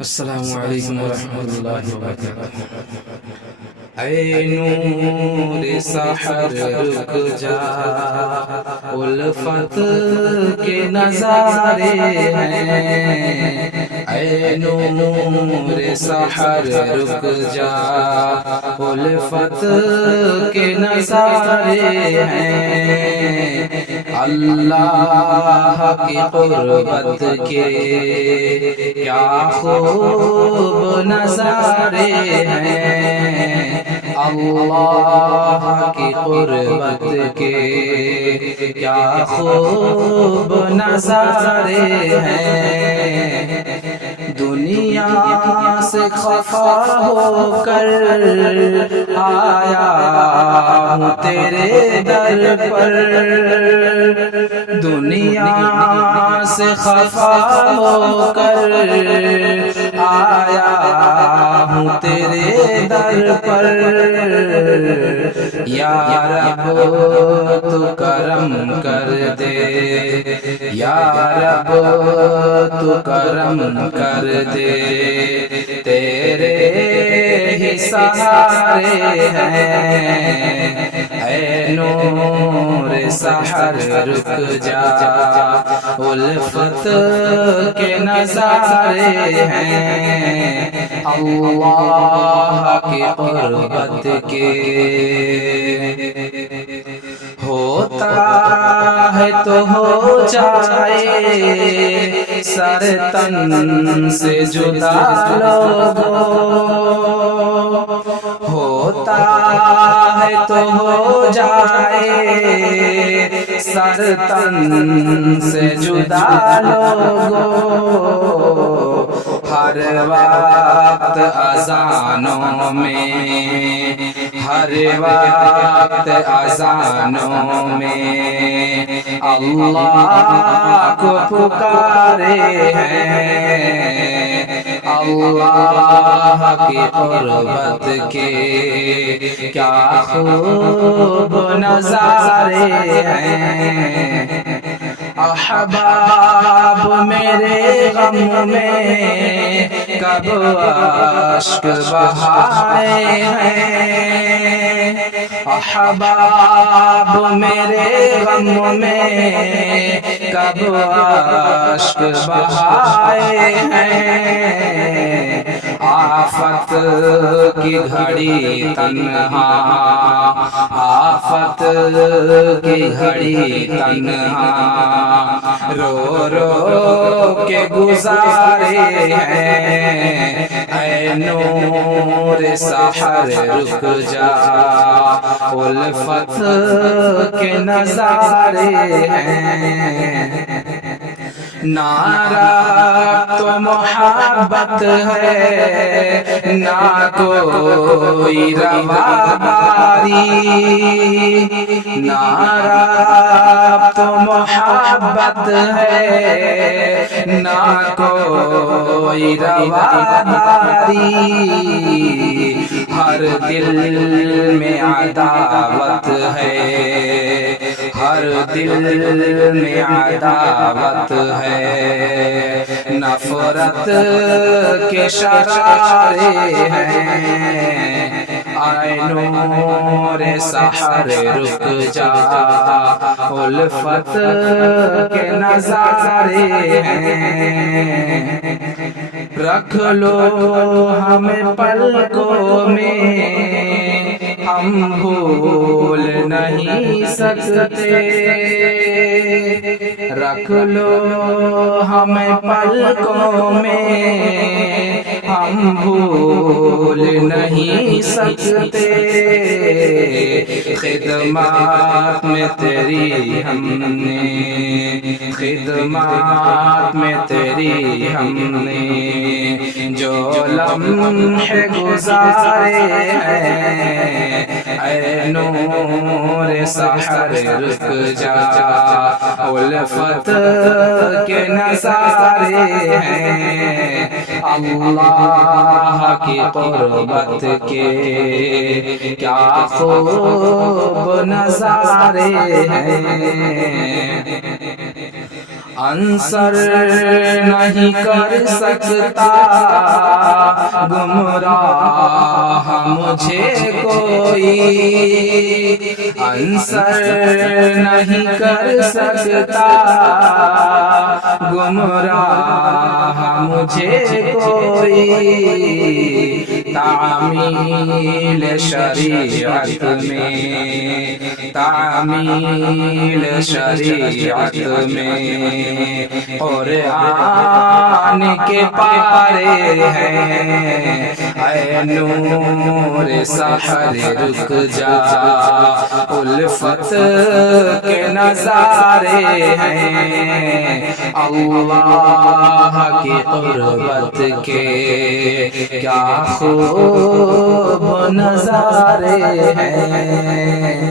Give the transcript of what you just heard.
السلام علیکم ورحمۃ اللہ وبرکاتہ۔ اے نور سحر رک جا، الفت کے نظارے ہیں۔ اے نور سحر رک جا، الفت کے نظارے ہیں۔ اللہ کی قربت کے کیا خوب نظارے ہیں۔ اللہ کی قربت کے کیا خوب نظارے ہیں۔ دنیا سے خفا ہو کر آیا ہوں تیرے در پر، دنیا سے خفا ہو کر آیا ہوں تیرے در پر۔ یا رب تو کرم کر دے، یا رب تو کرم کر دے، تیرے ہی سہارے ہیں۔ اے نور سحر رک جا، الفت کے نظارے ہیں۔ اللہ کی قربت کے ہوتا ہے تو ہو جائے سر تن سے جدا لوگوں، ہوتا ہے تو ہو جائے سر تن سے جدا لوگوں۔ ہر وقت اذانوں میں، ہر وقت اذانوں میں اللہ کو پکارے ہیں۔ اللہ کی قربت کے کیا خوب نظارے ہیں۔ احباب میرے غم میں کب اشک بہائے ہیں، احباب میرے غم میں کب اشک بہائے ہیں۔ آفت کی گھڑی تنہا، آفت کی گھڑی تنہا رو رو کے گزارے ہیں۔ اے نور سحر رک جا، الفت کے نظارے ہیں۔ نعرہ تو محبت ہے، نہ کوئی رواداری، نعرہ تو محبت ہے، نہ کوئی رواداری۔ ہر دل میں عداوت ہے، ہر دل میں عداوت ہے، نفرت کے شرارے ہیں۔ اے نور سحر رک جا، الفت کے نظارے ہیں۔ رکھ لو ہمیں پلکوں میں، ہم بھول نہیں سکتے، رکھ لو ہمیں پلکوں میں، ہم بھول نہیں سکتے۔ خدمات میں تیری ہم نے، خدمات میں تیری ہم نے جو لمحے گزارے ہیں۔ اے نور سحر رک جا، الفت کے نظارے ہیں۔ اللہ کی قربت کے کیا خوب نظارے ہیں۔ انصر نہیں کر سکتا گمراہ مجھے کوئی، انصر نہیں کر سکتا گمراہ مجھے کوئی، تعمیل شریعت میں، تعمیل شریعت میں قرآن کے پارے ہیں، اے نور سحر رک جا، الفت کے نظارے ہیں، اللہ کی قربت کے کیا خوب نظارے ہیں۔